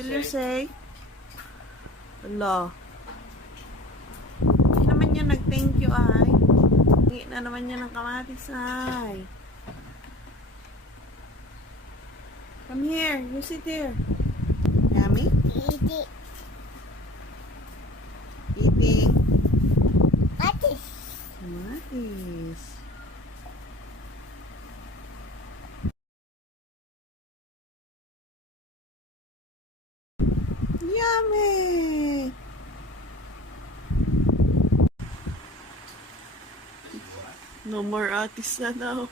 will you say? Ala. Hindi naman niya nag-thank you, ay. Hindi na naman niya ng kamatis, ay. Come here. You sit here. Yummy? Eating. Eating. Kamatis. Kamatis. Yummy! No more atis na daw.